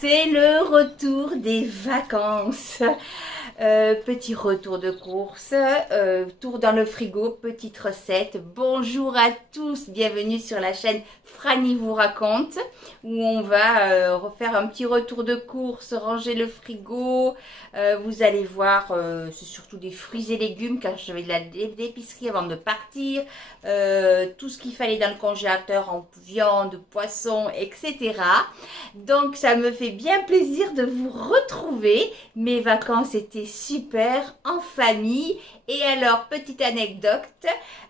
C'est le retour des vacances. Petit retour de course, tour dans le frigo, petite recette. Bonjour à tous, bienvenue sur la chaîne Franny vous raconte, où on va refaire un petit retour de course, ranger le frigo. Vous allez voir, c'est surtout des fruits et légumes car je vais de l'épicerie avant de partir. Tout ce qu'il fallait dans le congélateur en viande, poisson, etc. Donc ça me fait bien plaisir de vous retrouver. Mes vacances étaient super en famille. Et alors, petite anecdote,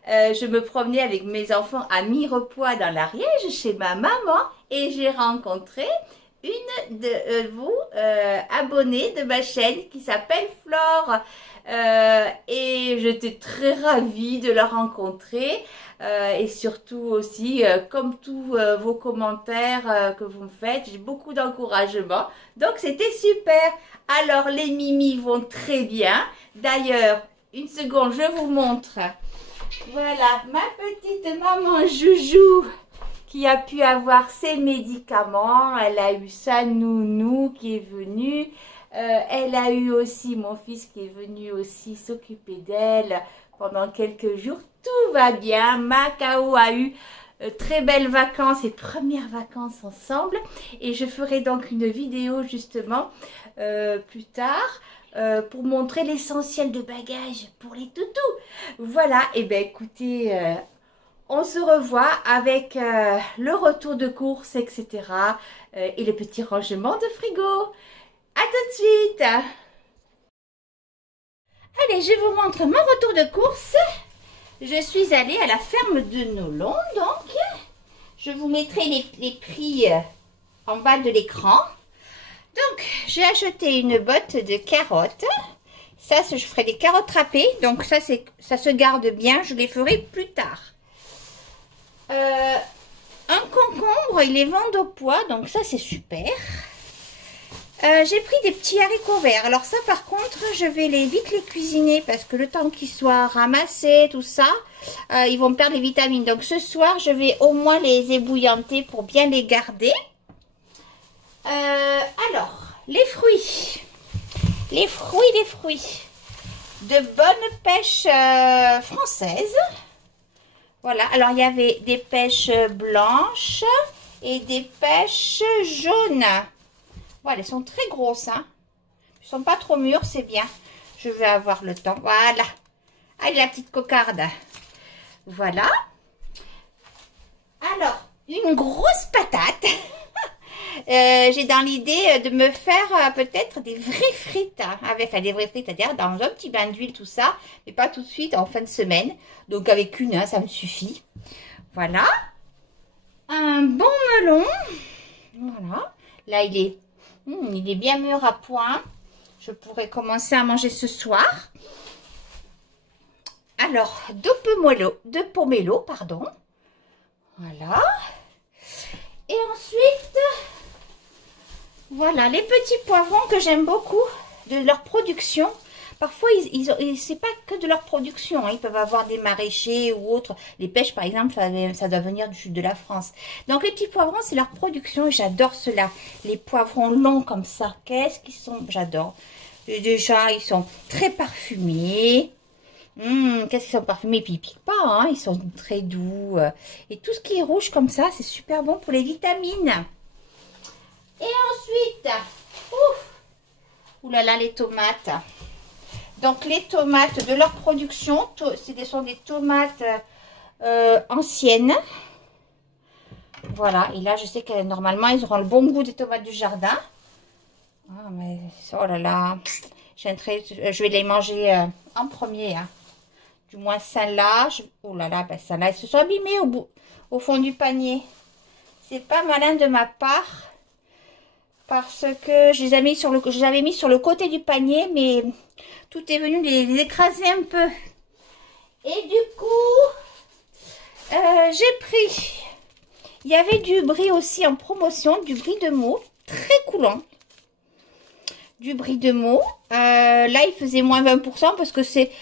je me promenais avec mes enfants à Mirepoix dans l'Ariège chez ma maman et j'ai rencontré une de vous abonnée de ma chaîne qui s'appelle Flore. Et j'étais très ravie de la rencontrer et surtout aussi comme tous vos commentaires que vous me faites, j'ai beaucoup d'encouragement, donc c'était super. Alors les mimis vont très bien. D'ailleurs, une seconde, je vous montre. Voilà ma petite maman Joujou qui a pu avoir ses médicaments. Elle a eu sa nounou qui est venue. Elle a eu aussi mon fils qui est venu aussi s'occuper d'elle pendant quelques jours. Tout va bien. Macao a eu très belles vacances et premières vacances ensemble. Et je ferai donc une vidéo justement plus tard pour montrer l'essentiel de bagages pour les toutous. Voilà, et bien écoutez, on se revoit avec le retour de course, etc. Et les petits rangements de frigo. À tout de suite. Allez, je vous montre mon retour de course. Je suis allée à la ferme de Nolon, donc. Je vous mettrai les prix en bas de l'écran. Donc, j'ai acheté une botte de carottes. Ça, je ferai des carottes râpées. Donc, ça se garde bien. Je les ferai plus tard. Un concombre, il est vendu au poids. Donc, ça, c'est super. J'ai pris des petits haricots verts. Alors ça par contre je vais vite les cuisiner parce que le temps qu'ils soient ramassés, tout ça, ils vont perdre les vitamines. Donc ce soir je vais au moins les ébouillanter pour bien les garder. Alors les fruits. Les fruits. De bonne pêche française. Voilà, alors il y avait des pêches blanches et des pêches jaunes. Voilà, elles sont très grosses, hein. Elles sont pas trop mûres, c'est bien. Je vais avoir le temps. Voilà. Allez, la petite cocarde. Voilà. Alors, une grosse patate. J'ai dans l'idée de me faire peut-être des vraies frites. Hein, enfin, des vraies frites, c'est-à-dire dans un petit bain d'huile, tout ça. Mais pas tout de suite, en fin de semaine. Donc, avec une, hein, ça me suffit. Voilà. Un bon melon. Voilà. Là, il est bien mûr à point. Je pourrais commencer à manger ce soir. Alors, deux pomelos, pardon. Voilà. Et ensuite, voilà, les petits poivrons que j'aime beaucoup de leur production. Parfois, c'est pas que de leur production. Hein. Ils peuvent avoir des maraîchers ou autres. Les pêches, par exemple, ça doit venir du sud de la France. Donc, les petits poivrons, c'est leur production. J'adore cela. Les poivrons longs comme ça. Qu'est-ce qu'ils sont? J'adore. Déjà, ils sont très parfumés. Qu'est-ce qu'ils sont parfumés? Et puis, ils piquent pas. Hein. Ils sont très doux. Et tout ce qui est rouge comme ça, c'est super bon pour les vitamines. Et ensuite, oulala, les tomates. Donc, les tomates de leur production, ce sont des tomates anciennes. Voilà. Et là, je sais que normalement, ils auront le bon goût des tomates du jardin. Ah, mais oh là là. Je vais les manger en premier. Hein. Du moins, celle-là. Oh là là, ben celle-là, elles se sont abîmées au fond du panier. C'est pas malin de ma part. Parce que je les avais mis sur le côté du panier, mais tout est venu les écraser un peu. Et du coup, j'ai pris, il y avait du brie aussi en promotion, du brie de Meaux, très coulant. Du brie de Meaux. Là, il faisait moins 20% parce que c'est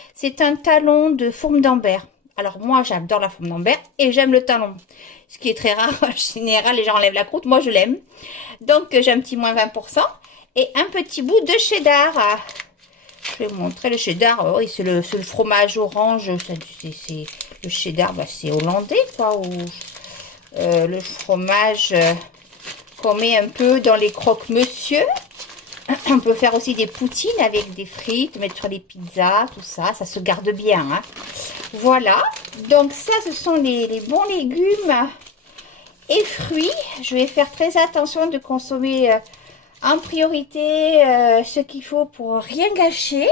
un talon de fourme d'Ambert. Alors moi, j'adore la forme d'Ambert et j'aime le talon. Ce qui est très rare. En général, les gens enlèvent la croûte. Moi, je l'aime. Donc, j'ai un petit moins 20%. Et un petit bout de cheddar. Je vais vous montrer le cheddar. Oui, c'est le fromage orange. C'est le cheddar, bah, c'est hollandais, quoi. Ou, le fromage qu'on met un peu dans les croque-monsieur. On peut faire aussi des poutines avec des frites, mettre sur les pizzas, tout ça. Ça se garde bien, hein. Voilà. Donc ça, ce sont les bons légumes et fruits. Je vais faire très attention de consommer en priorité ce qu'il faut pour rien gâcher.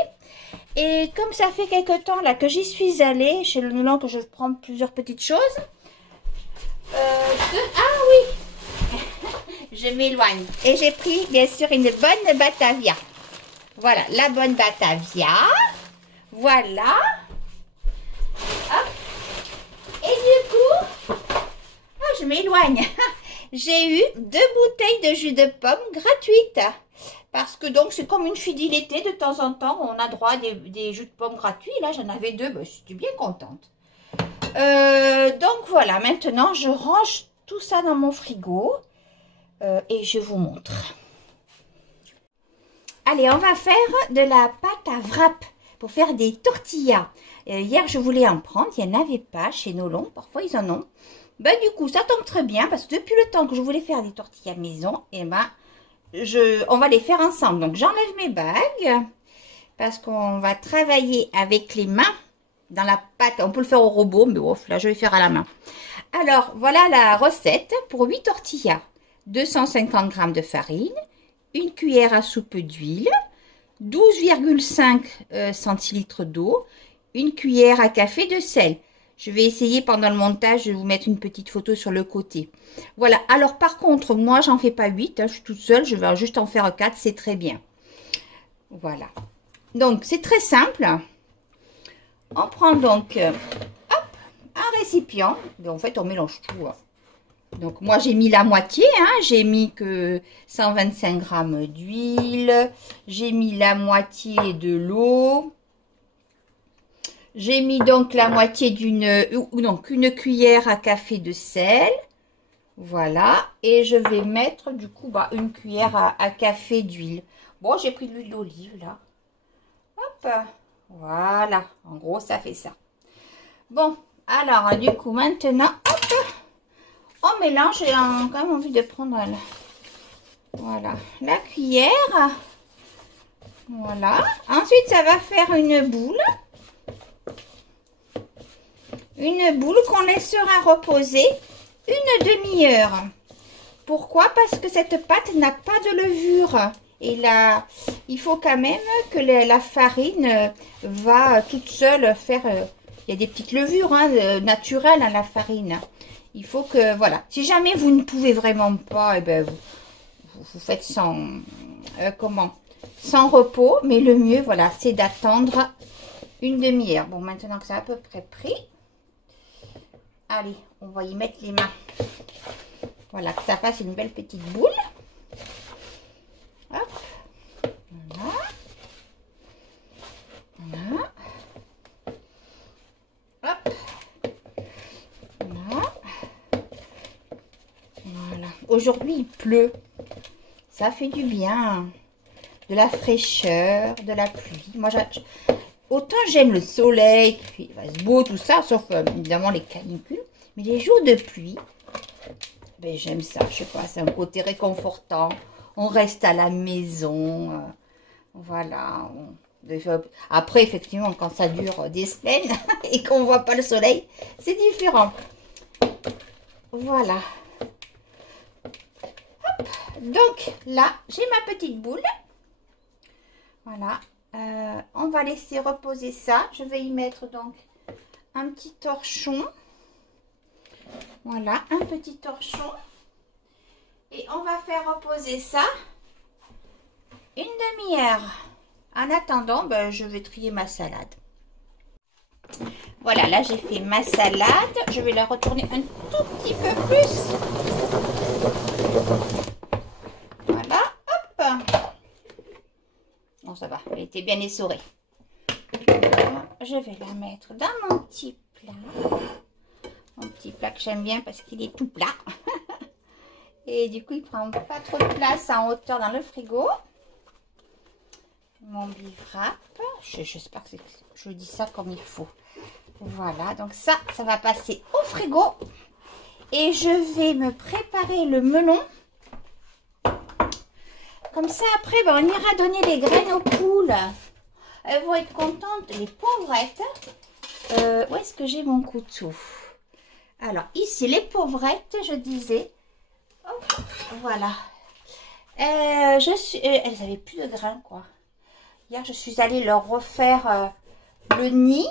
Et comme ça fait quelque temps là que j'y suis allée chez le Noulan, que je prends plusieurs petites choses. Ah oui, je m'éloigne. Et j'ai pris bien sûr une bonne Batavia. Voilà, la bonne Batavia. Voilà. Hop. Et du coup, oh, je m'éloigne. J'ai eu 2 bouteilles de jus de pomme gratuites. Parce que donc c'est comme une fidélité, de temps en temps, on a droit à des jus de pomme gratuits. Là, j'en avais 2, ben, j'étais bien contente. Donc voilà, maintenant je range tout ça dans mon frigo et je vous montre. Allez, on va faire de la pâte à wrap pour faire des tortillas. Hier, je voulais en prendre, il n'y en avait pas chez Nolon, parfois ils en ont. Ben, du coup, ça tombe très bien parce que depuis le temps que je voulais faire des tortillas maison, et ben, on va les faire ensemble. Donc, j'enlève mes bagues parce qu'on va travailler avec les mains dans la pâte. On peut le faire au robot, mais ouf, là, je vais faire à la main. Alors, voilà la recette pour 8 tortillas. 250 g de farine, une cuillère à soupe d'huile, 12,5 centilitres d'eau, une cuillère à café de sel. Je vais essayer pendant le montage de vous mettre une petite photo sur le côté. Voilà. Alors, par contre, moi, j'en fais pas 8. Hein, je suis toute seule. Je vais juste en faire 4. C'est très bien. Voilà. Donc, c'est très simple. On prend donc hop, un récipient. En fait, on mélange tout. Hein. Donc, moi, j'ai mis la moitié. Hein, j'ai mis que 125 g d'huile. J'ai mis la moitié de l'eau. J'ai mis donc la moitié une cuillère à café de sel. Voilà. Et je vais mettre du coup une cuillère à café d'huile. Bon, j'ai pris de l'huile d'olive là. Hop. Voilà. En gros, ça fait ça. Bon, alors du coup, maintenant, hop, on mélange. J'ai quand même envie de prendre voilà, la cuillère. Voilà. Ensuite, ça va faire une boule. Une boule qu'on laissera reposer une demi-heure. Pourquoi? Parce que cette pâte n'a pas de levure. Et là, il faut quand même que la farine va toute seule faire... il y a des petites levures naturelles à la farine. Il faut que... Voilà. Si jamais vous ne pouvez vraiment pas, eh ben, vous faites sans... sans repos. Mais le mieux, voilà, c'est d'attendre une demi-heure. Bon, maintenant que c'est à peu près pris... Allez, on va y mettre les mains. Voilà, que ça fasse une belle petite boule. Hop. Voilà. Voilà. Hop. Voilà. Voilà. Aujourd'hui, il pleut. Ça fait du bien. De la fraîcheur, de la pluie. Moi, autant j'aime le soleil, puis il va se beau, tout ça, sauf évidemment les canicules. Mais les jours de pluie, ben, j'aime ça, je sais pas, c'est un côté réconfortant. On reste à la maison, voilà. Après, effectivement, quand ça dure des semaines et qu'on voit pas le soleil, c'est différent. Voilà. Hop. Donc là, j'ai ma petite boule. Voilà. On va laisser reposer ça. Je vais y mettre donc un petit torchon. Voilà, un petit torchon. Et on va faire reposer ça une demi-heure. En attendant, ben, je vais trier ma salade. Voilà, là j'ai fait ma salade. Je vais la retourner un tout petit peu plus. Voilà, hop. Bon, ça va, elle était bien essorée. Voilà, je vais la mettre dans mon petit plat. Mon petit plat que j'aime bien parce qu'il est tout plat. Et du coup, il prend pas trop de place en hauteur dans le frigo. Mon bivrac. J'espère que je dis ça comme il faut. Voilà, donc ça va passer au frigo. Et je vais me préparer le melon. Comme ça, après, ben, on ira donner les graines aux poules. Elles vont être contentes, les pauvrettes. Où est-ce que j'ai mon couteau? Alors, ici, les pauvrettes, je disais. Hop, voilà. Elles avaient plus de grains, quoi. Hier, je suis allée leur refaire le nid.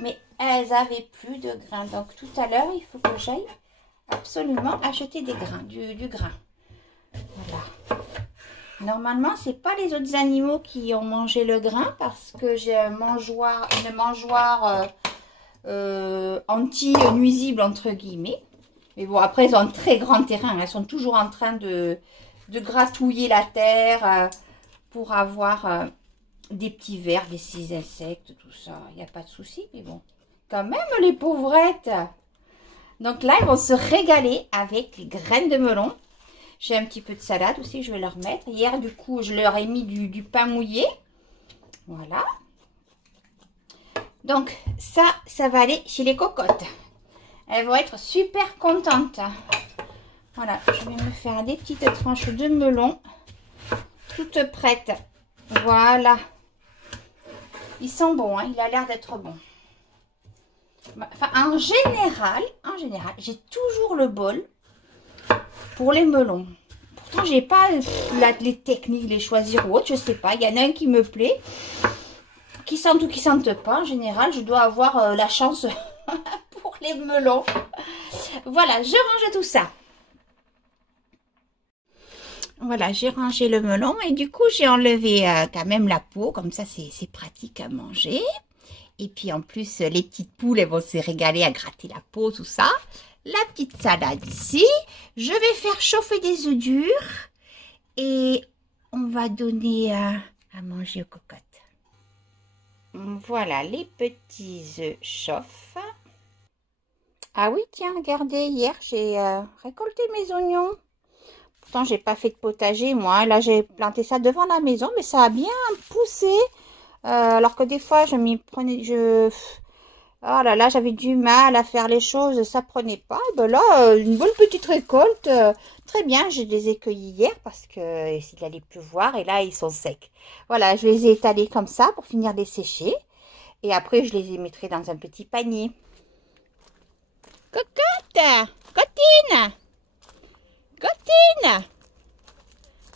Mais elles avaient plus de grains. Donc, tout à l'heure, il faut que j'aille absolument acheter des grains, du grain. Voilà. Normalement, c'est pas les autres animaux qui ont mangé le grain parce que j'ai une mangeoire anti-nuisible entre guillemets. Mais bon, après, elles ont un très grand terrain. Elles sont toujours en train de gratouiller la terre pour avoir des petits vers, des petits insectes, tout ça. Il n'y a pas de souci. Mais bon, quand même, les pauvrettes. Donc là, elles vont se régaler avec les graines de melon. J'ai un petit peu de salade aussi, je vais leur mettre. Hier, du coup, je leur ai mis du pain mouillé. Voilà. Donc, ça va aller chez les cocottes. Elles vont être super contentes. Voilà, je vais me faire des petites tranches de melon. Toutes prêtes. Voilà. Ils sont bons, hein, il a l'air d'être bon. Enfin, en général, j'ai toujours le bol pour les melons. Pourtant, j'ai pas les techniques, les choisir ou autre, je sais pas. Il y en a un qui me plaît, qui sentent ou qui sentent pas. En général, je dois avoir la chance pour les melons. Voilà, je range tout ça. Voilà, j'ai rangé le melon et du coup, j'ai enlevé quand même la peau. Comme ça, c'est pratique à manger. Et puis, en plus, les petites poules, elles vont se régaler à gratter la peau, tout ça. La petite salade ici. Je vais faire chauffer des œufs durs. Et on va donner à manger aux cocottes. Voilà, les petits œufs chauffent. Ah oui, tiens, regardez, hier, j'ai récolté mes oignons. Pourtant, j'ai pas fait de potager, moi. Là, j'ai planté ça devant la maison, mais ça a bien poussé. Alors que des fois, je m'y prenais... Oh là là, j'avais du mal à faire les choses, ça prenait pas. Et ben là, une bonne petite récolte. Très bien, je les ai cueillis hier parce que s'il allait pleuvoir et là, ils sont secs. Voilà, je les ai étalés comme ça pour finir de les sécher. Et après, je les mettrai dans un petit panier. Cocotte! Cotine! Cotine!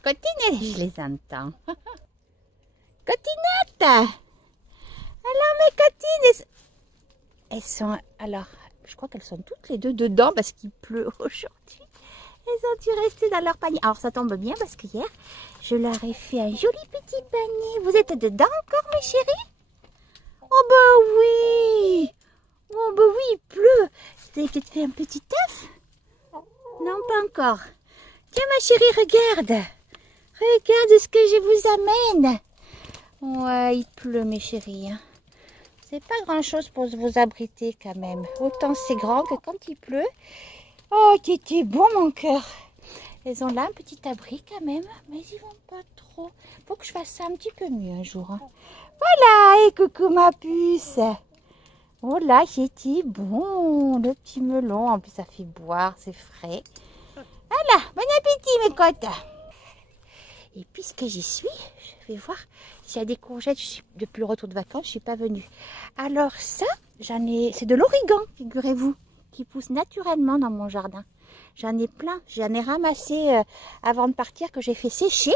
Cotine, je les entends. Cotinette! Alors, mes cotines, elles sont... Alors, je crois qu'elles sont toutes les deux dedans parce qu'il pleut aujourd'hui. Elles ont dû rester dans leur panier. Alors, ça tombe bien parce qu'hier, je leur ai fait un joli petit panier. Vous êtes dedans encore, mes chéris? Oh, bah oui! Oh, bah oui, il pleut. Vous avez peut-être fait un petit œuf? Non, pas encore. Tiens, ma chérie, regarde. Regarde ce que je vous amène. Ouais, il pleut, mes chéris. Hein. C'est pas grand-chose pour vous abriter quand même. Autant c'est grand que quand il pleut. Oh, t'étais bon, mon cœur. Elles ont là un petit abri quand même, mais ils vont pas trop. Faut que je fasse ça un petit peu mieux un jour. Hein. Voilà, et coucou ma puce. Oh là, c'était bon, le petit melon. En plus, ça fait boire, c'est frais. Voilà, bon appétit, mes cotes. Et puisque j'y suis, je vais voir s'il y a des courgettes. Depuis le retour de vacances, je ne suis pas venue. Alors ça, c'est de l'origan, figurez-vous, qui pousse naturellement dans mon jardin. J'en ai plein. J'en ai ramassé avant de partir, que j'ai fait sécher.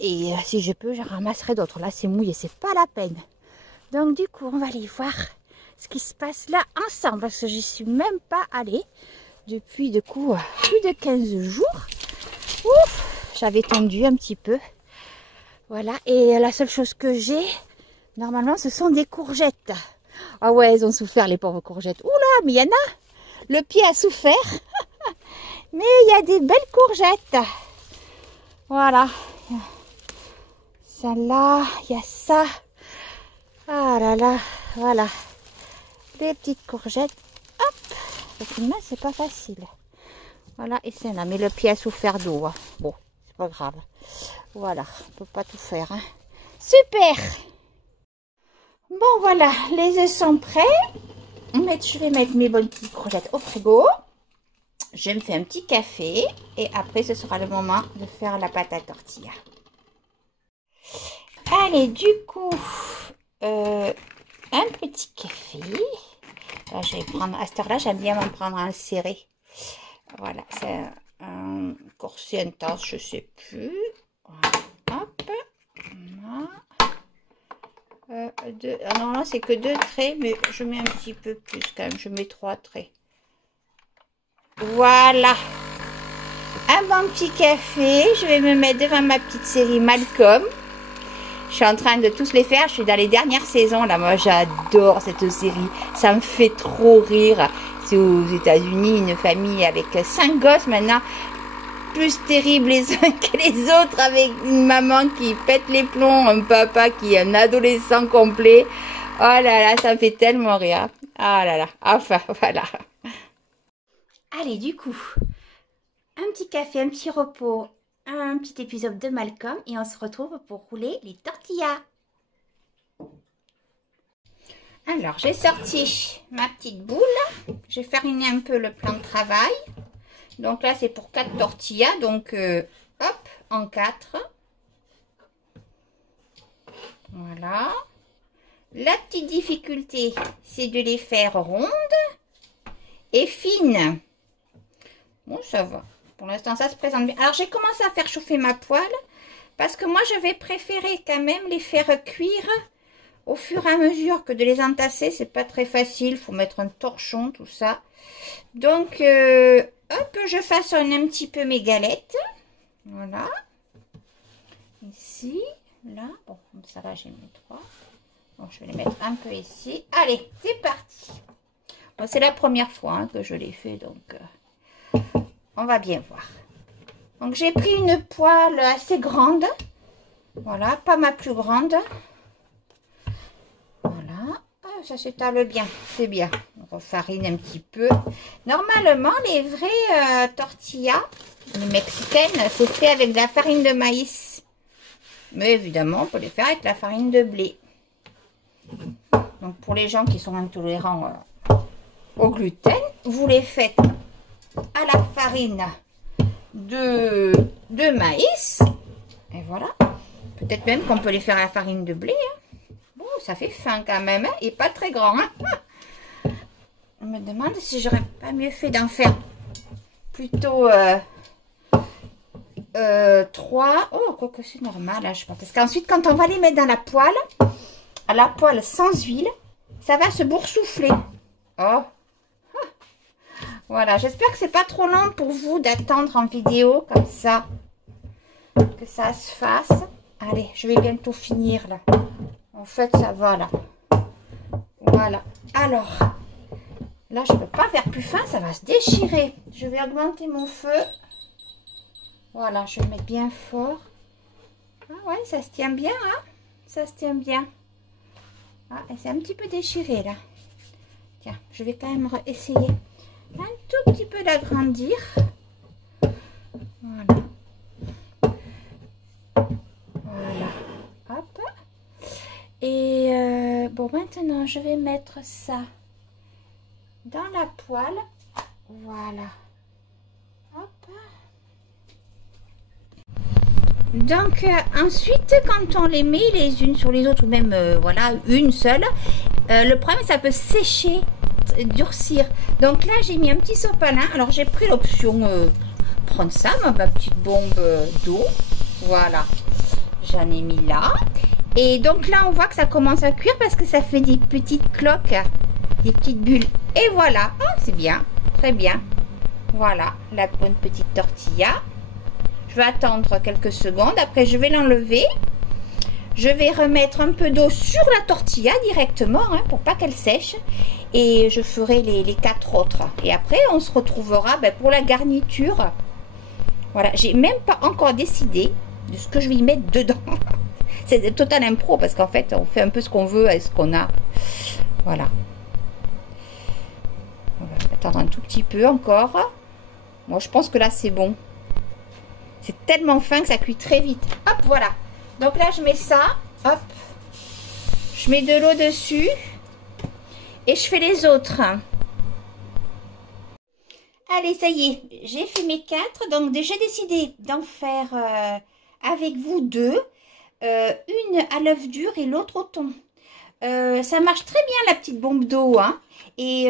Et si je peux, j'en ramasserai d'autres. Là, c'est mouillé, c'est pas la peine. Donc du coup, on va aller voir ce qui se passe là ensemble. Parce que je n'y suis même pas allée depuis du coup plus de 15 jours. Ouf, j'avais tendu un petit peu. Voilà, et la seule chose que j'ai, normalement, ce sont des courgettes. Ah ouais, elles ont souffert, les pauvres courgettes. Oula, mais il y en a. Le pied a souffert. Mais il y a des belles courgettes. Voilà. ça là, il y a ça. Ah là là, voilà. Les petites courgettes. Hop, parce que c'est pas facile. Voilà, et c'est là. Mais le pied a souffert d'eau. Hein. Bon, c'est pas grave. Voilà, on peut pas tout faire. Hein. Super. Bon, voilà, les œufs sont prêts. Je vais mettre mes bonnes petites courgettes au frigo. Je me fais un petit café. Et après, ce sera le moment de faire la pâte à tortilla. Allez, du coup, un petit café. Là, je vais prendre, à cette heure-là, j'aime bien m'en prendre un serré. Voilà, c'est un corset intense, je sais plus. Voilà, hop. Voilà. Non, là, c'est que 2 traits, mais je mets un petit peu plus quand même. Je mets 3 traits. Voilà. Un bon petit café. Je vais me mettre devant ma petite série Malcolm. Je suis en train de tous les faire. Je suis dans les dernières saisons. Là, moi, j'adore cette série. Ça me fait trop rire. C'est aux États-Unis, une famille avec 5 gosses maintenant. Plus terribles les uns que les autres. Avec une maman qui pète les plombs. Un papa qui est un adolescent complet. Oh là là, ça me fait tellement rire. Ah là là. Enfin, voilà. Allez, du coup, un petit café, un petit repos. Un petit épisode de Malcolm et on se retrouve pour rouler les tortillas. Alors, j'ai sorti ma petite boule. J'ai fariné un peu le plan de travail. Donc là, c'est pour 4 tortillas. Donc, hop, en 4. Voilà. La petite difficulté, c'est de les faire rondes et fines. Bon, ça va. Pour l'instant, ça se présente bien. Alors, j'ai commencé à faire chauffer ma poêle parce que moi, je vais préférer quand même les faire cuire au fur et à mesure que de les entasser. C'est pas très facile. Il faut mettre un torchon, tout ça. Donc, hop, je façonne un petit peu mes galettes. Voilà. Ici, là. Bon, comme ça, là, j'ai mis 3. Bon, je vais les mettre un peu ici. Allez, c'est parti. Bon, c'est la première fois hein, que je les fais, donc... on va bien voir. Donc, j'ai pris une poêle assez grande. Voilà, pas ma plus grande. Voilà. Ah, ça s'étale bien. C'est bien. On refarine un petit peu. Normalement, les vraies tortillas, les mexicaines, c'est fait avec de la farine de maïs. Mais évidemment, on peut les faire avec la farine de blé. Donc, pour les gens qui sont intolérants au gluten, vous les faites à la farine de maïs. Et voilà. Peut-être même qu'on peut les faire à la farine de blé. Hein. Bon, ça fait faim quand même. Hein, et pas très grand. Hein. On me demande si j'aurais pas mieux fait d'en faire plutôt 3. Oh, quoi que c'est normal. Hein, je pense. Parce qu'ensuite, quand on va les mettre dans la poêle, à la poêle sans huile, ça va se boursoufler. Oh. Voilà, j'espère que c'est pas trop long pour vous d'attendre en vidéo comme ça, que ça se fasse. Allez, je vais bientôt finir là. En fait, ça va là. Voilà. Alors, là, je peux pas faire plus fin, ça va se déchirer. Je vais augmenter mon feu. Voilà, je vais le mettre bien fort. Ah ouais, ça se tient bien, hein. Ça se tient bien. Ah, et c'est un petit peu déchiré là. Tiens, je vais quand même essayer un tout petit peu d'agrandir. Voilà. Voilà. Hop. Et bon, maintenant, je vais mettre ça dans la poêle. Voilà. Hop. Donc, ensuite, quand on les met les unes sur les autres, ou même, voilà, une seule, le problème, ça peut sécher, durcir. Donc là, j'ai mis un petit sopalin. Alors, j'ai pris l'option prendre ça, ma petite bombe d'eau. Voilà. J'en ai mis là. Et donc là, on voit que ça commence à cuire parce que ça fait des petites cloques, des petites bulles. Et voilà. Oh, c'est bien. Très bien. Voilà, la bonne petite tortilla. Je vais attendre quelques secondes. Après, je vais l'enlever. Je vais remettre un peu d'eau sur la tortilla directement, hein, pour pas qu'elle sèche. Et je ferai les 4 autres. Et après, on se retrouvera pour la garniture. Voilà, j'ai même pas encore décidé de ce que je vais y mettre dedans. c'est total impro parce qu'en fait, on fait un peu ce qu'on veut avec ce qu'on a. Voilà. On va attendre un tout petit peu encore. Moi, je pense que là, c'est bon. C'est tellement fin que ça cuit très vite. Hop, voilà. Donc là, je mets ça. Hop. Je mets de l'eau dessus. Et je fais les autres. Allez, ça y est. J'ai fait mes 4. Donc, j'ai décidé d'en faire avec vous 2. Une à l'œuf dur et l'autre au thon. Ça marche très bien la petite bombe d'eau, hein. Et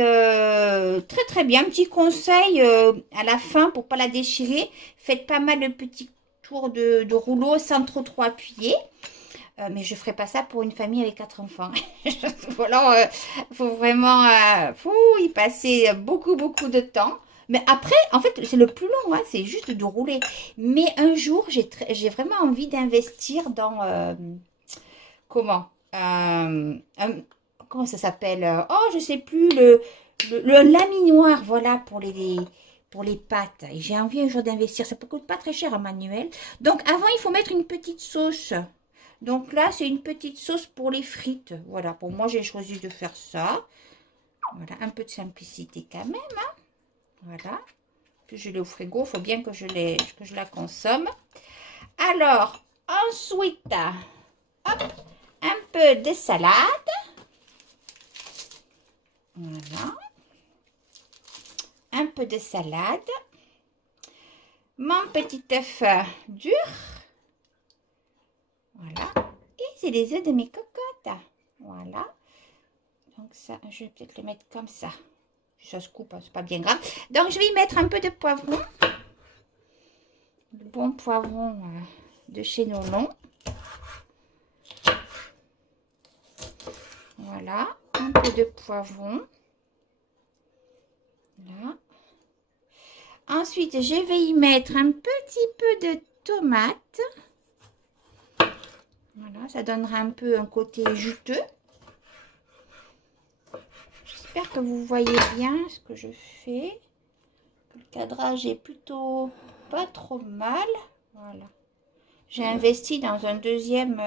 très très bien. Petit conseil à la fin pour pas la déchirer, faites pas mal de petits tours de rouleau sans trop appuyer. Mais je ferai pas ça pour une famille avec 4 enfants. Voilà, faut vraiment y passer beaucoup de temps. Mais après, en fait, c'est le plus long, hein, c'est juste de rouler. Mais un jour, j'ai vraiment envie d'investir dans comment ça s'appelle? Oh, je sais plus, le laminoir, voilà, pour les pâtes. Et j'ai envie un jour d'investir. Ça ne coûte pas très cher en manuel. Donc, avant, il faut mettre une petite sauce. Donc là, c'est une petite sauce pour les frites. Voilà, pour moi, j'ai choisi de faire ça. Voilà, un peu de simplicité quand même. Hein. Voilà. Puis je l'ai au frigo. Il faut bien que je la consomme. Alors, ensuite, hop, un peu de salade. Voilà. Un peu de salade. Mon petit œuf dur. Voilà. Et c'est les œufs de mes cocottes. Voilà. Donc ça, je vais peut-être le mettre comme ça. Ça se coupe, hein, c'est pas bien grave. Donc je vais y mettre un peu de poivron. Le bon poivron de chez Nonon. Voilà. Un peu de poivron. Là. Ensuite, je vais y mettre un petit peu de tomate. Voilà, ça donnera un peu un côté juteux. J'espère que vous voyez bien ce que je fais. Le cadrage est plutôt pas trop mal. Voilà. J'ai investi dans un deuxième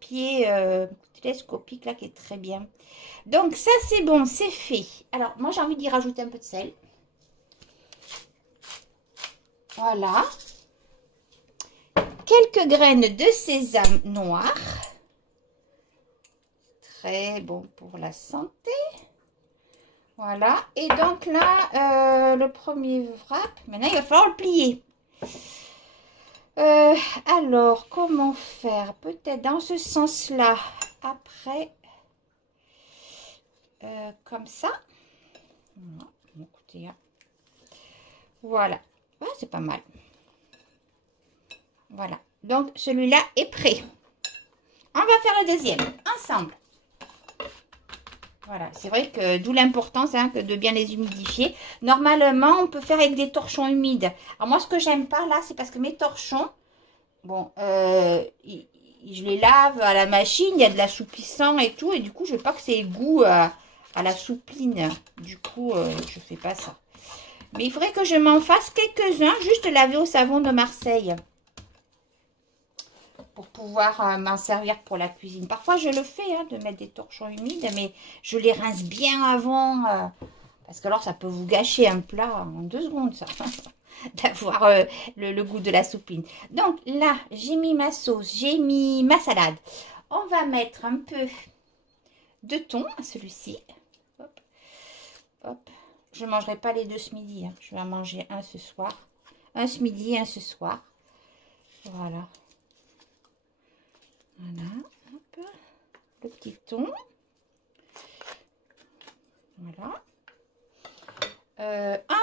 pied télescopique là qui est très bien. Donc ça c'est bon, c'est fait. Alors moi j'ai envie d'y rajouter un peu de sel. Voilà. Quelques graines de sésame noir. Très bon pour la santé. Voilà. Et donc là, le premier wrap, maintenant il va falloir le plier. Alors, comment faire? Peut-être dans ce sens-là. Après, comme ça. Écoutez, hein. Voilà. Ah, c'est pas mal. Voilà. Donc, celui-là est prêt. On va faire le deuxième ensemble. Voilà. C'est vrai que d'où l'importance hein, de bien les humidifier. Normalement, on peut faire avec des torchons humides. Alors, moi, ce que j'aime pas là, c'est parce que mes torchons, bon, je les lave à la machine. Il y a de l'assoupissant et tout. Et du coup, je veux pas que c'est goût à la soupline. Du coup, je fais pas ça. Mais il faudrait que je m'en fasse quelques-uns, juste laver au savon de Marseille. Pour pouvoir m'en servir pour la cuisine. Parfois, je le fais, hein, de mettre des torchons humides, mais je les rince bien avant. Parce que alors, ça peut vous gâcher un plat en 2 secondes, ça. D'avoir le goût de la soupline. Donc là, j'ai mis ma sauce, j'ai mis ma salade. On va mettre un peu de thon à celui-ci. Hop, hop. Je ne mangerai pas les 2 ce midi. Hein. Je vais en manger un ce soir. Un ce midi, un ce soir. Voilà. Voilà. Hop. Le petit thon. Voilà.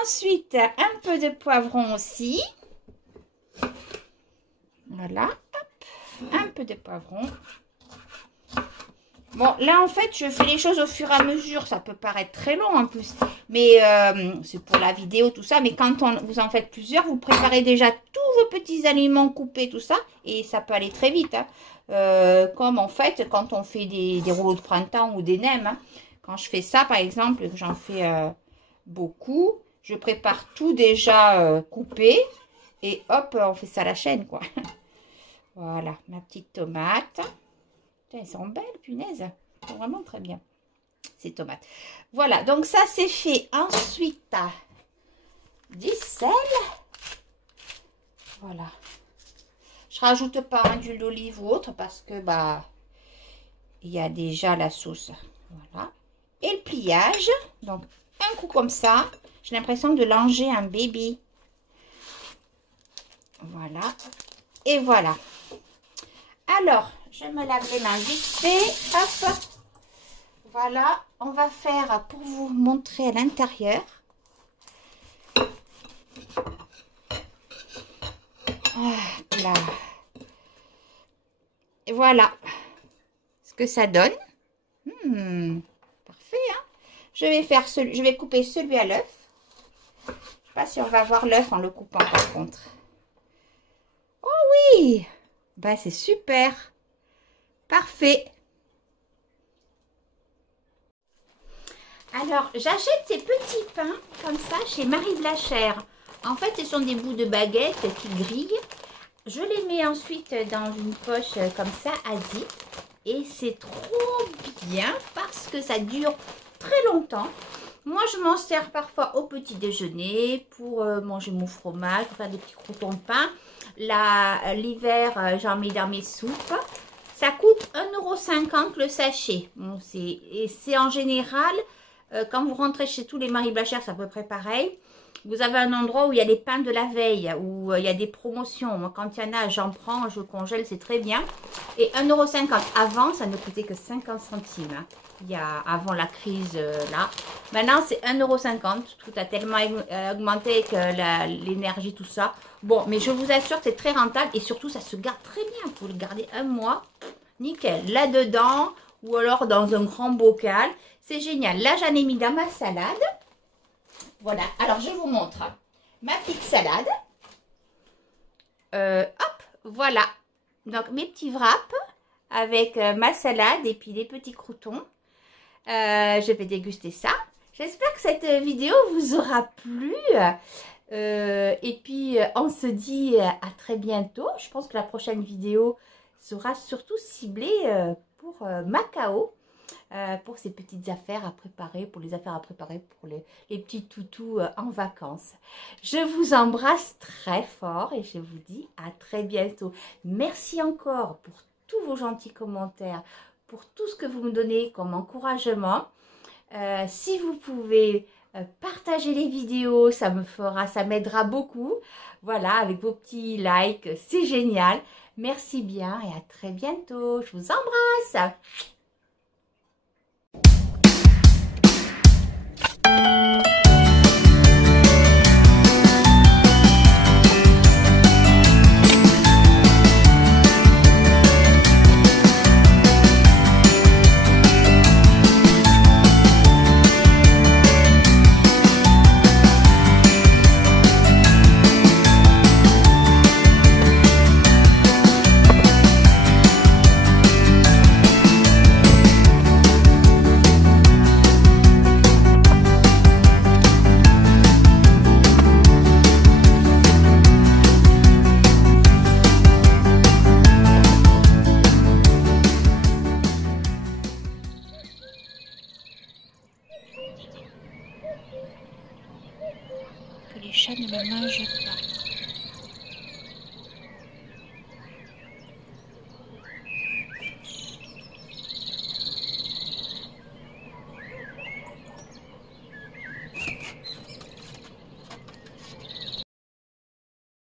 Ensuite, un peu de poivron aussi. Voilà. Hop. Un peu de poivron. Bon, là, en fait, je fais les choses au fur et à mesure. Ça peut paraître très long, en plus. Mais c'est pour la vidéo, tout ça. Mais quand vous en faites plusieurs, vous préparez déjà tous vos petits aliments coupés, tout ça. Et ça peut aller très vite. Hein. Comme, en fait, quand on fait des rouleaux de printemps ou des nems. Hein. Quand je fais ça, par exemple, j'en fais beaucoup. Je prépare tout déjà coupé. Et hop, on fait ça à la chaîne, quoi. Voilà, ma petite tomate. Putain, elles sont belles, punaise. Elles sont vraiment très bien, ces tomates. Voilà, donc ça c'est fait. Ensuite, du sel. Voilà. Je rajoute pas d'huile d'olive ou autre parce que bah il y a déjà la sauce. Voilà. Et le pliage. Donc un coup comme ça. J'ai l'impression de langer un bébé. Voilà. Et voilà. Alors, je me lave les mains vite fait. Hop. Voilà. On va faire pour vous montrer à l'intérieur. Là. Et voilà ce que ça donne. Parfait, hein. Je vais couper celui à l'œuf. Je ne sais pas si on va voir l'œuf en le coupant par contre. Oh oui, bah c'est super. Parfait. Alors, j'achète ces petits pains comme ça chez Marie Blachère. En fait, ce sont des bouts de baguette qui grillent. Je les mets ensuite dans une poche comme ça à zip. Et c'est trop bien parce que ça dure très longtemps. Moi, je m'en sers parfois au petit déjeuner pour manger mon fromage, pour faire des petits croûtons de pain. L'hiver, j'en mets dans mes soupes. Ça coûte 1,50 € le sachet. Bon, c'est en général, quand vous rentrez chez tous les Marie Blachère, c'est à peu près pareil. Vous avez un endroit où il y a les pains de la veille, où il y a des promotions. Moi, quand il y en a, j'en prends, je congèle, c'est très bien. Et 1,50 €. Avant, ça ne coûtait que 50 centimes. Hein. Avant la crise, là. Maintenant, c'est 1,50 €. Tout a tellement augmenté que l'énergie, tout ça. Bon, mais je vous assure que c'est très rentable. Et surtout, ça se garde très bien. Vous pouvez le garder un mois. Nickel. Là-dedans, ou alors dans un grand bocal. C'est génial. Là, j'en ai mis dans ma salade. Voilà, alors je vous montre ma petite salade. Hop, voilà. Donc mes petits wraps avec ma salade et puis des petits croûtons. Je vais déguster ça. J'espère que cette vidéo vous aura plu. Et puis on se dit à très bientôt. Je pense que la prochaine vidéo sera surtout ciblée pour Macao. Pour ces petites affaires à préparer, pour les affaires à préparer pour les petits toutous en vacances. Je vous embrasse très fort et je vous dis à très bientôt. Merci encore pour tous vos gentils commentaires, pour tout ce que vous me donnez comme encouragement. Si vous pouvez partager les vidéos, ça m'aidera beaucoup. Voilà, avec vos petits likes, c'est génial. Merci bien et à très bientôt. Je vous embrasse. Que les chats ne me mangent pas.